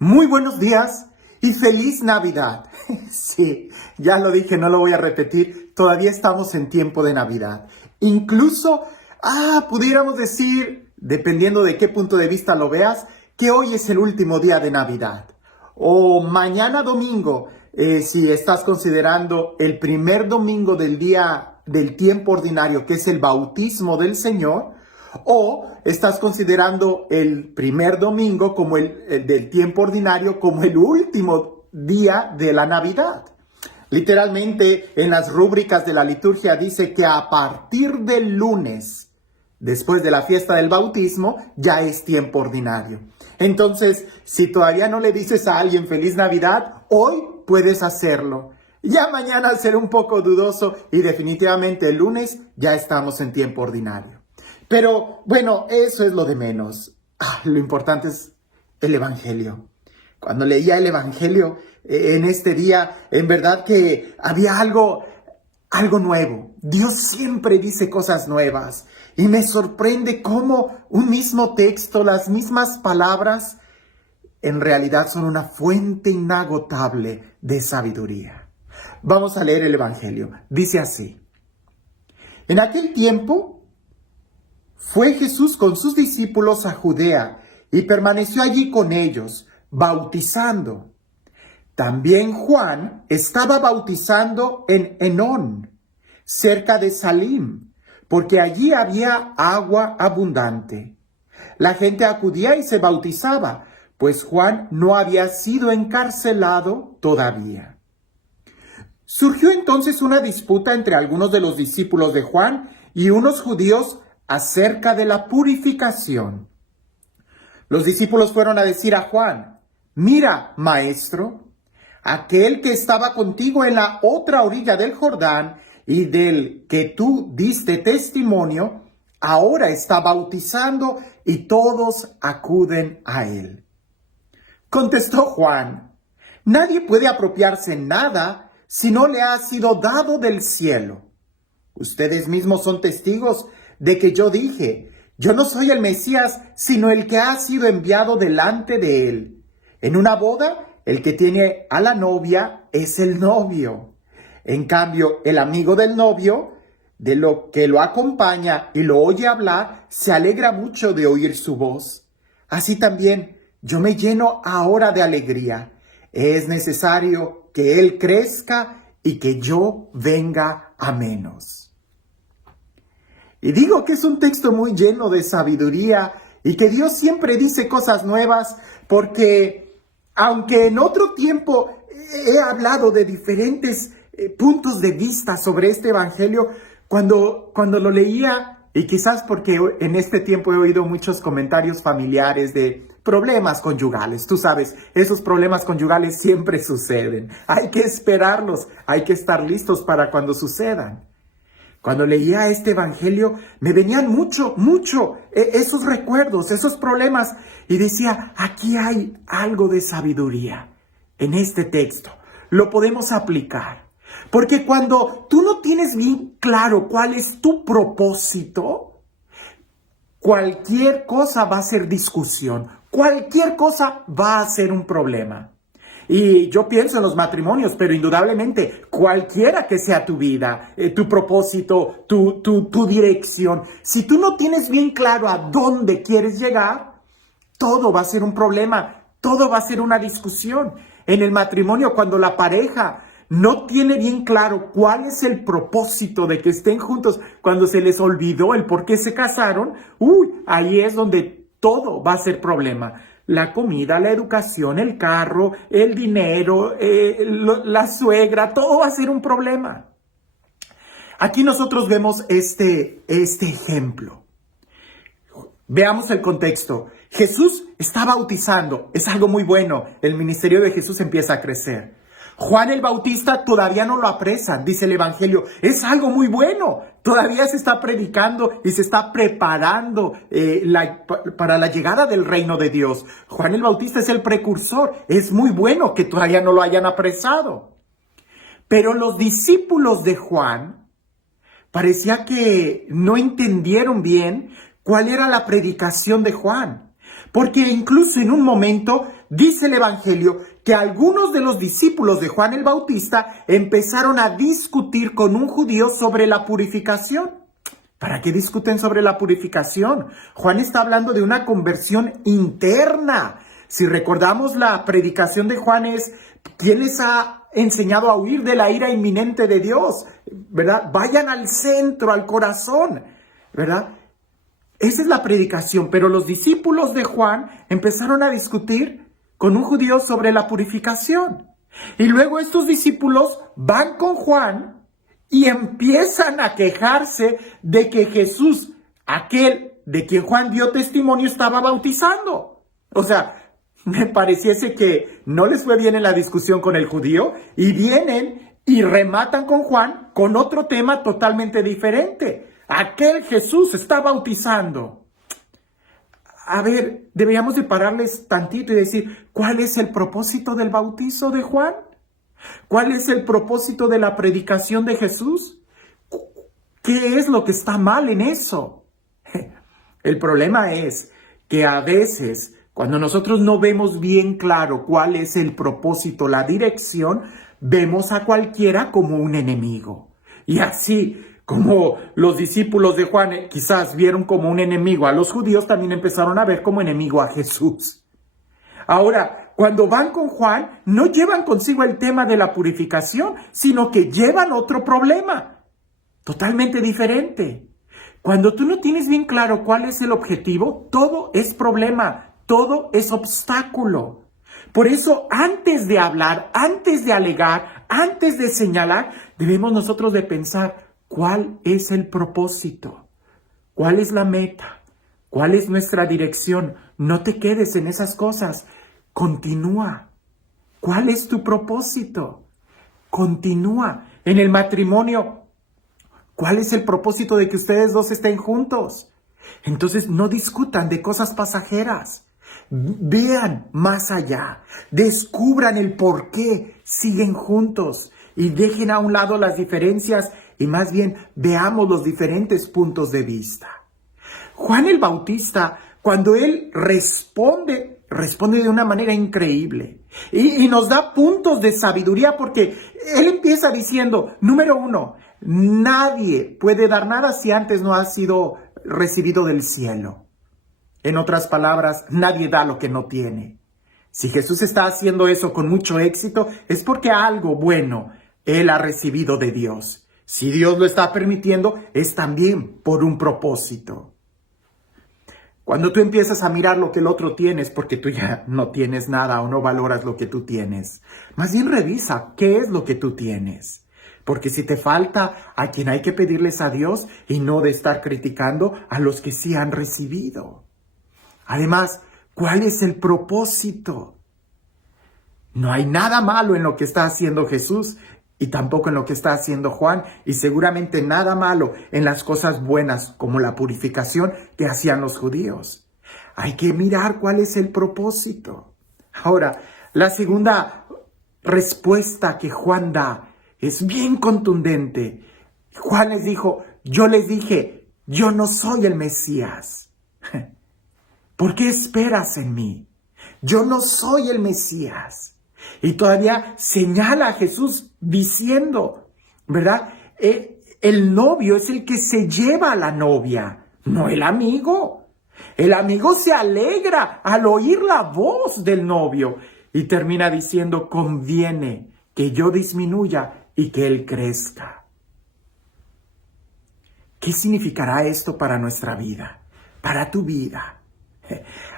Muy buenos días y feliz Navidad. Sí, ya lo dije, no lo voy a repetir. Todavía estamos en tiempo de Navidad. Incluso, pudiéramos decir, dependiendo de qué punto de vista lo veas, que hoy es el último día de Navidad. O mañana domingo, si estás considerando el primer domingo del día del tiempo ordinario, que es el bautismo del Señor. O estás considerando el primer domingo como el del tiempo ordinario como el último día de la Navidad. Literalmente en las rúbricas de la liturgia dice que a partir del lunes, después de la fiesta del bautismo, ya es tiempo ordinario. Entonces, si todavía no le dices a alguien feliz Navidad, hoy puedes hacerlo. Ya mañana será un poco dudoso y definitivamente el lunes ya estamos en tiempo ordinario. Pero bueno, eso es lo de menos. Lo importante es el Evangelio. Cuando leía el Evangelio en este día, en verdad que había algo nuevo. Dios siempre dice cosas nuevas. Y me sorprende cómo un mismo texto, las mismas palabras, en realidad son una fuente inagotable de sabiduría. Vamos a leer el Evangelio. Dice así: En aquel tiempo fue Jesús con sus discípulos a Judea y permaneció allí con ellos, bautizando. También Juan estaba bautizando en Enón, cerca de Salim, porque allí había agua abundante. La gente acudía y se bautizaba, pues Juan no había sido encarcelado todavía. Surgió entonces una disputa entre algunos de los discípulos de Juan y unos judíos acerca de la purificación. Los discípulos fueron a decir a Juan: Mira, maestro, aquel que estaba contigo en la otra orilla del Jordán y del que tú diste testimonio, ahora está bautizando y todos acuden a él. Contestó Juan: Nadie puede apropiarse nada si no le ha sido dado del cielo. Ustedes mismos son testigos de que yo dije: yo no soy el Mesías, sino el que ha sido enviado delante de él. En una boda, el que tiene a la novia es el novio. En cambio, el amigo del novio, de lo que lo acompaña y lo oye hablar, se alegra mucho de oír su voz. Así también, yo me lleno ahora de alegría. Es necesario que él crezca y que yo venga a menos. Y digo que es un texto muy lleno de sabiduría y que Dios siempre dice cosas nuevas, porque aunque en otro tiempo he hablado de diferentes puntos de vista sobre este evangelio, cuando lo leía, y quizás porque en este tiempo he oído muchos comentarios familiares de problemas conyugales. Tú sabes, esos problemas conyugales siempre suceden. Hay que esperarlos, hay que estar listos para cuando sucedan. Cuando leía este evangelio, me venían mucho esos recuerdos, esos problemas. Y decía, aquí hay algo de sabiduría en este texto. Lo podemos aplicar. Porque cuando tú no tienes bien claro cuál es tu propósito, cualquier cosa va a ser discusión. Cualquier cosa va a ser un problema. Y yo pienso en los matrimonios, pero indudablemente cualquiera que sea tu vida, tu propósito, tu dirección, si tú no tienes bien claro a dónde quieres llegar, todo va a ser un problema, todo va a ser una discusión. En el matrimonio, cuando la pareja no tiene bien claro cuál es el propósito de que estén juntos, cuando se les olvidó el por qué se casaron, ahí es donde todo va a ser problema. La comida, la educación, el carro, el dinero, la suegra, todo va a ser un problema. Aquí nosotros vemos este ejemplo. Veamos el contexto. Jesús está bautizando, es algo muy bueno. El ministerio de Jesús empieza a crecer. Juan el Bautista todavía no lo apresan, dice el Evangelio. Es algo muy bueno. Todavía se está predicando y se está preparando para la llegada del reino de Dios. Juan el Bautista es el precursor. Es muy bueno que todavía no lo hayan apresado. Pero los discípulos de Juan parecía que no entendieron bien cuál era la predicación de Juan. Porque incluso en un momento dice el Evangelio que algunos de los discípulos de Juan el Bautista empezaron a discutir con un judío sobre la purificación. ¿Para qué discuten sobre la purificación? Juan está hablando de una conversión interna. Si recordamos, la predicación de Juan es: ¿quién les ha enseñado a huir de la ira inminente de Dios? ¿Verdad? Vayan al centro, al corazón, ¿verdad? Esa es la predicación, pero los discípulos de Juan empezaron a discutir con un judío sobre la purificación. Y luego estos discípulos van con Juan y empiezan a quejarse de que Jesús, aquel de quien Juan dio testimonio, estaba bautizando. O sea, me pareciese que no les fue bien en la discusión con el judío y vienen y rematan con Juan con otro tema totalmente diferente. Aquel Jesús está bautizando. A ver, deberíamos de pararles tantito y decir, ¿cuál es el propósito del bautizo de Juan? ¿Cuál es el propósito de la predicación de Jesús? ¿Qué es lo que está mal en eso? El problema es que a veces, cuando nosotros no vemos bien claro cuál es el propósito, la dirección, vemos a cualquiera como un enemigo. Y así como los discípulos de Juan quizás vieron como un enemigo a los judíos, también empezaron a ver como enemigo a Jesús. Ahora, cuando van con Juan, no llevan consigo el tema de la purificación, sino que llevan otro problema, totalmente diferente. Cuando tú no tienes bien claro cuál es el objetivo, todo es problema, todo es obstáculo. Por eso, antes de hablar, antes de alegar, antes de señalar, debemos nosotros de pensar, ¿cuál es el propósito? ¿Cuál es la meta? ¿Cuál es nuestra dirección? No te quedes en esas cosas. Continúa. ¿Cuál es tu propósito? Continúa. En el matrimonio, ¿cuál es el propósito de que ustedes dos estén juntos? Entonces, no discutan de cosas pasajeras. Vean más allá. Descubran el por qué siguen juntos. Y dejen a un lado las diferencias y más bien veamos los diferentes puntos de vista. Juan el Bautista, cuando él responde de una manera increíble y nos da puntos de sabiduría, porque él empieza diciendo, número 1, nadie puede dar nada si antes no ha sido recibido del cielo. En otras palabras, nadie da lo que no tiene. Si Jesús está haciendo eso con mucho éxito, es porque algo bueno él ha recibido de Dios. Si Dios lo está permitiendo, es también por un propósito. Cuando tú empiezas a mirar lo que el otro tiene, es porque tú ya no tienes nada o no valoras lo que tú tienes. Más bien revisa qué es lo que tú tienes. Porque si te falta, a quien hay que pedirles a Dios y no de estar criticando a los que sí han recibido. Además, ¿cuál es el propósito? No hay nada malo en lo que está haciendo Jesús y tampoco en lo que está haciendo Juan, y seguramente nada malo en las cosas buenas como la purificación que hacían los judíos. Hay que mirar cuál es el propósito. Ahora, la segunda respuesta que Juan da es bien contundente. Juan les dijo, yo les dije, yo no soy el Mesías. ¿Por qué esperas en mí? Yo no soy el Mesías. Y todavía señala a Jesús diciendo, ¿verdad? El novio es el que se lleva a la novia, no el amigo. El amigo se alegra al oír la voz del novio y termina diciendo, conviene que yo disminuya y que él crezca. ¿Qué significará esto para nuestra vida? Para tu vida.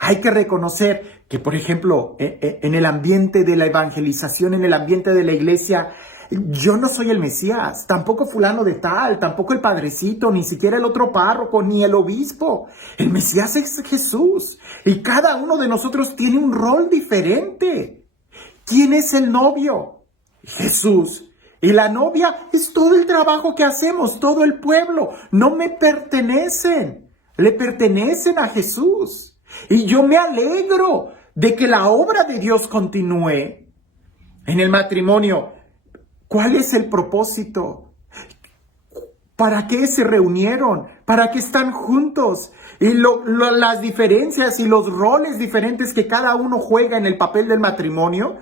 Hay que reconocer que, por ejemplo, en el ambiente de la evangelización, en el ambiente de la iglesia, yo no soy el Mesías, tampoco fulano de tal, tampoco el padrecito, ni siquiera el otro párroco, ni el obispo. El Mesías es Jesús y cada uno de nosotros tiene un rol diferente. ¿Quién es el novio? Jesús. Y la novia es todo el trabajo que hacemos, todo el pueblo. No me pertenecen, le pertenecen a Jesús. Y yo me alegro de que la obra de Dios continúe. En el matrimonio, ¿cuál es el propósito? ¿Para qué se reunieron? ¿Para qué están juntos? Y las diferencias y los roles diferentes que cada uno juega en el papel del matrimonio,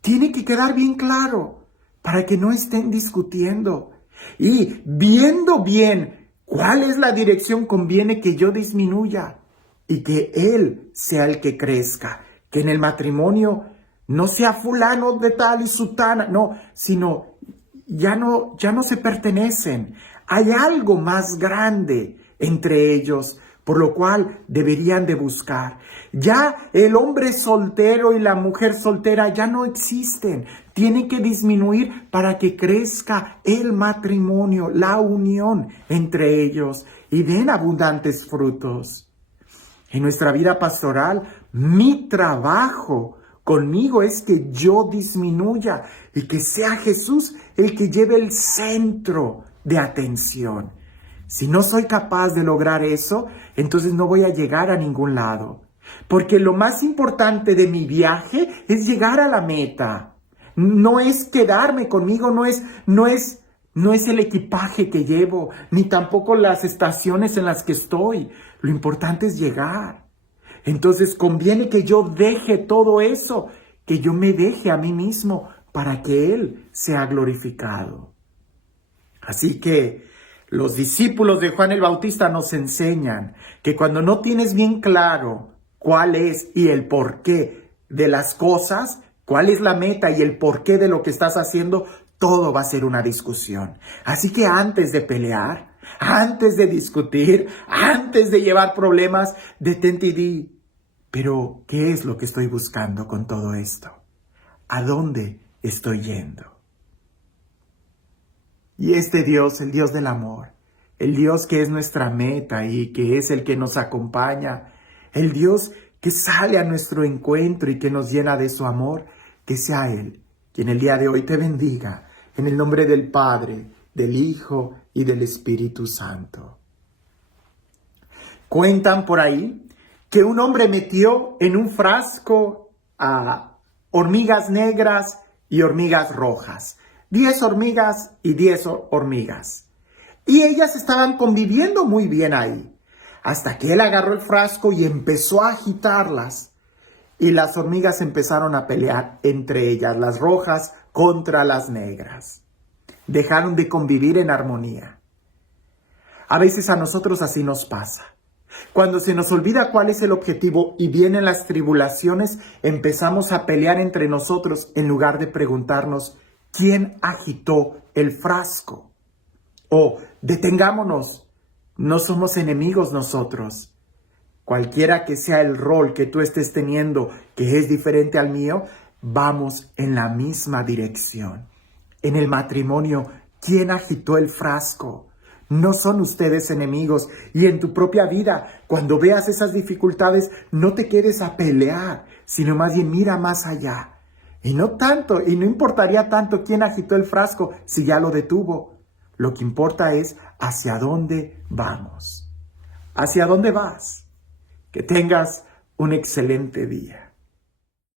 tiene que quedar bien claro para que no estén discutiendo. Y viendo bien cuál es la dirección, conviene que yo disminuya y que él sea el que crezca. Que en el matrimonio no sea fulano de tal y sutana, no, sino ya no se pertenecen. Hay algo más grande entre ellos, por lo cual deberían de buscar. Ya el hombre soltero y la mujer soltera ya no existen. Tienen que disminuir para que crezca el matrimonio, la unión entre ellos y den abundantes frutos. En nuestra vida pastoral, mi trabajo conmigo es que yo disminuya y que sea Jesús el que lleve el centro de atención. Si no soy capaz de lograr eso, entonces no voy a llegar a ningún lado. Porque lo más importante de mi viaje es llegar a la meta. No es quedarme conmigo, no es el equipaje que llevo, ni tampoco las estaciones en las que estoy. Lo importante es llegar. Entonces conviene que yo deje todo eso, que yo me deje a mí mismo para que Él sea glorificado. Así que los discípulos de Juan el Bautista nos enseñan que cuando no tienes bien claro cuál es y el porqué de las cosas, cuál es la meta y el porqué de lo que estás haciendo, todo va a ser una discusión. Así que antes de pelear, antes de discutir, antes de llevar problemas, detente y di, pero ¿qué es lo que estoy buscando con todo esto? ¿A dónde estoy yendo? Y este Dios, el Dios del amor, el Dios que es nuestra meta y que es el que nos acompaña, el Dios que sale a nuestro encuentro y que nos llena de su amor, que sea Él quien el día de hoy te bendiga, en el nombre del Padre, del Hijo y del Espíritu Santo. Cuentan por ahí que un hombre metió en un frasco a hormigas negras y hormigas rojas. 10 hormigas y 10 hormigas. Y ellas estaban conviviendo muy bien ahí. Hasta que él agarró el frasco y empezó a agitarlas. Y las hormigas empezaron a pelear entre ellas, las rojas contra las negras. Dejaron de convivir en armonía. A veces a nosotros así nos pasa. Cuando se nos olvida cuál es el objetivo y vienen las tribulaciones, empezamos a pelear entre nosotros en lugar de preguntarnos, ¿quién agitó el frasco? O detengámonos, no somos enemigos nosotros. Cualquiera que sea el rol que tú estés teniendo, que es diferente al mío, vamos en la misma dirección. En el matrimonio, ¿quién agitó el frasco? No son ustedes enemigos. Y en tu propia vida, cuando veas esas dificultades, no te quedes a pelear, sino más bien mira más allá. Y no importaría tanto quién agitó el frasco si ya lo detuvo. Lo que importa es hacia dónde vamos. ¿Hacia dónde vas? Que tengas un excelente día.